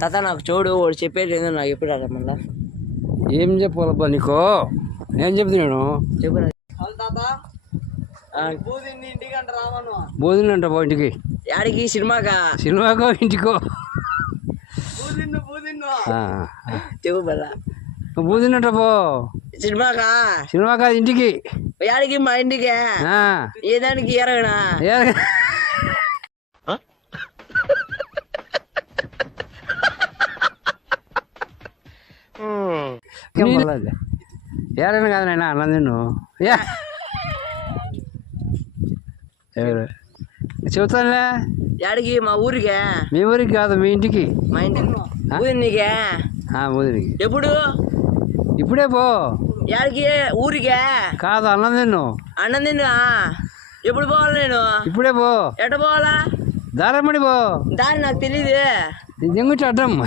తాత నాకు చూడు వాడు చెప్పేది ఏందో నాకు ఎప్పుడు మళ్ళా ఏం చెప్పాలబ్బా నీకు? ఏం చెప్తున్నాను? చెప్పు బోధినంట బా ఇంటికి. యాడికి? సినిమాకా? సినిమాకో ఇంటికో? చెప్పు మళ్ళా. బోధినంట పో. సినిమాకా? సినిమా కాదు, ఇంటికి. యాడికి? మా ఇంటికే. ఏ దానికి? ఎరగనా? ఏరైనా కాదు నాయన అన్న నిన్ను చెబుతానులే. యాడికి? మా ఊరికే. మీ ఊరికి కాదు, మీ ఇంటికి. మా ఇంటికి ఊరికే. ఊరికి ఎప్పుడు? ఇప్పుడే పో. యాడికి? ఊరికే కాదు, అన్నం తిన్ను. అన్నం తిన్నా? ఎప్పుడు పోవాలి నేను? ఇప్పుడే పో. ఎట్ట పోవాలా? దారమ్మడి పో. దారి నాకు తెలీదు. దింగుచ్చి అడ్డం.